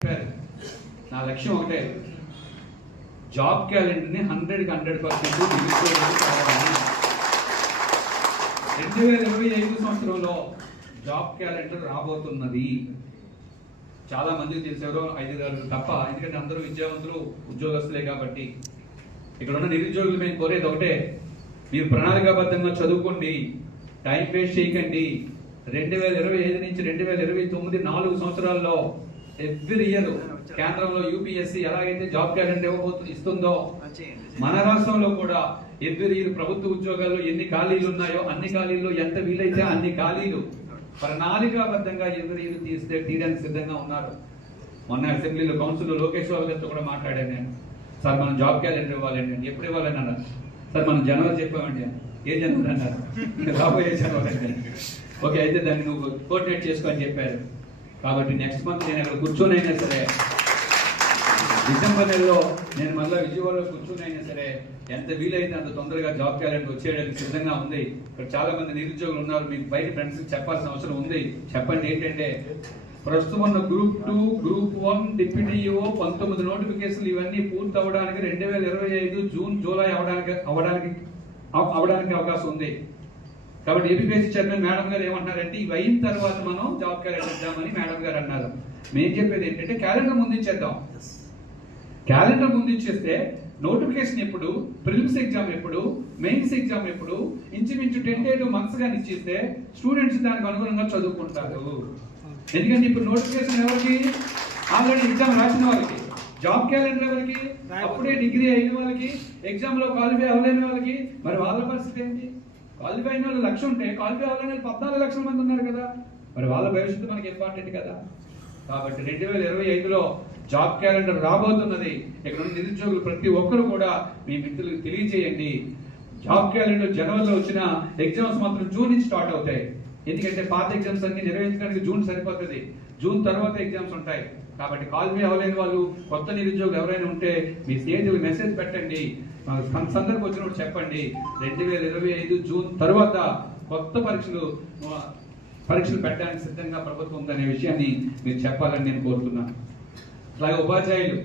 నా లక్ష్యం ఒకటే, జాబ్ క్యాలెండర్ని 100% కావాలి. 2025 సంవత్సరంలో జాబ్ క్యాలెండర్ రాబోతున్నది. చాలా మందికి తెలిసేవారు 5 తప్ప, ఎందుకంటే అందరూ విద్యావంతులు ఉద్యోగస్తులే కాబట్టి. ఇక్కడ ఉన్న నిరుద్యోగులు మేము కోరేది ఒకటే, మీరు ప్రణాళికాబద్ధంగా చదువుకోండి, టైం వేస్ట్ చేయకండి. 2025 నుంచి 2029 4 సంవత్సరాల్లో ఎవ్రీ ఇయర్ కేంద్రంలో యూపీఎస్సీ ఎలాగైతే జాబ్ క్యాలెండర్ ఇస్తుందో, మన రాష్ట్రంలో కూడా ఎవ్రీ ఇయర్ ప్రభుత్వ ఉద్యోగాల్లో ఎన్ని ఖాళీలు ఉన్నాయో అన్ని ఖాళీల్లో ఎంత వీలైతే అన్ని ఖాళీలు ప్రణాళికాబద్ధంగా ఎవ్రీ ఇయర్ తీయడానికి సిద్ధంగా ఉన్నారు. మొన్న అసెంబ్లీలో కౌన్సిల్లో లోకేష్ బాబు గారితో కూడా మాట్లాడాను నేను. సార్ మనం జాబ్ క్యాలెండర్ ఇవ్వాలండి అని. ఎప్పుడు ఇవ్వాలని అన్నారు. సార్ మనం జనవరి చెప్పామండి. ఏ జనవరి అన్నారు? రాబోయే జనవరి అండి. ఓకే, అయితే దాన్ని నువ్వు కోఆర్డినేట్ చేసుకో అని చెప్పారు. కాబట్టి నెక్స్ట్ మంత్ నేను అక్కడ కూర్చొని అయినా సరే, డిసెంబర్ నెలలో నేను మళ్ళీ విజయవాడలో కూర్చొని అయినా సరే ఎంత వీలైతే అంత తొందరగా జాబ్ క్యాలెండర్ వచ్చేయడానికి సిద్ధంగా ఉంది. ఇక్కడ చాలా మంది నిరుద్యోగులు ఉన్నారు, మీకు బయట ఫ్రెండ్స్ చెప్పాల్సిన అవసరం ఉంది. చెప్పండి ఏంటంటే, ప్రస్తుతం ఉన్న గ్రూప్ 2, గ్రూప్ 1, డిప్యూటీ ఈఓ 19 నోటిఫికేషన్లు ఇవన్నీ పూర్తి అవ్వడానికి 2025 జూన్, జూలై అవడానికి అవకాశం ఉంది. కాబట్టి ఏపీఎస్సీ చైర్మన్ మేడం గారు ఏమంటున్నారంటే, ఇవి అయిన తర్వాత మనం జాబ్ క్యాలెండర్ ఇద్దామని మేడం గారు అన్నారు. మేము చెప్పేది ఏంటంటే, క్యాలెండర్ ముందించేద్దాం. క్యాలెండర్ ముందించేస్తే నోటిఫికేషన్ ఎప్పుడు, ప్రిలిమ్స్ ఎగ్జామ్ ఎప్పుడు, మెయిన్స్ ఎగ్జామ్ ఎప్పుడు, ఇంచుమించు 10 to 2 months గా ఇచ్చేస్తే స్టూడెంట్స్ దానికి అనుగుణంగా చదువుకుంటారు. ఎందుకంటే ఇప్పుడు నోటిఫికేషన్ ఎవరికి? ఆల్రెడీ ఎగ్జామ్ రాసిన వాళ్ళకి. జాబ్ క్యాలెండర్ ఎవరికి? అప్పుడే డిగ్రీ అయిన వాళ్ళకి, ఎగ్జామ్ లో క్వాలిఫై అవ్వలేని వాళ్ళకి. మరి వాళ్ళ పరిస్థితి ఏంటి? క్వాలిఫై అయిన వాళ్ళు 1,00,000 ఉంటే క్వాలిఫై అవ్వలేని 14 లక్షల మంది ఉన్నారు కదా. మరి వాళ్ళ భవిష్యత్తు మనకి ఇంపార్టెంట్ కదా. కాబట్టి 2025లో జాబ్ క్యాలెండర్ రాబోతున్నది. ఇక్కడ ఉన్న నిరుద్యోగులు ప్రతి ఒక్కరు కూడా మీ మిత్రులకు తెలియజేయండి. జాబ్ క్యాలెండర్ జనవరిలో వచ్చిన ఎగ్జామ్స్ మాత్రం జూన్ నుంచి స్టార్ట్ అవుతాయి. ఎందుకంటే పాత ఎగ్జామ్స్ అన్ని నిర్వహించడానికి జూన్ సరిపోతుంది. జూన్ తర్వాత ఎగ్జామ్స్ ఉంటాయి. కాబట్టి క్వాలిఫై అవ్వలేని వాళ్ళు, కొత్త నిరుద్యోగులు ఎవరైనా ఉంటే మీ స్నేహితులు మెసేజ్ పెట్టండి, సందర్భం వచ్చినప్పుడు చెప్పండి. 2025 జూన్ తర్వాత కొత్త పరీక్షలు పెట్టడానికి సిద్ధంగా ప్రభుత్వం ఉందనే విషయాన్ని మీరు చెప్పాలని నేను కోరుతున్నాను. అలాగే ఉపాధ్యాయులు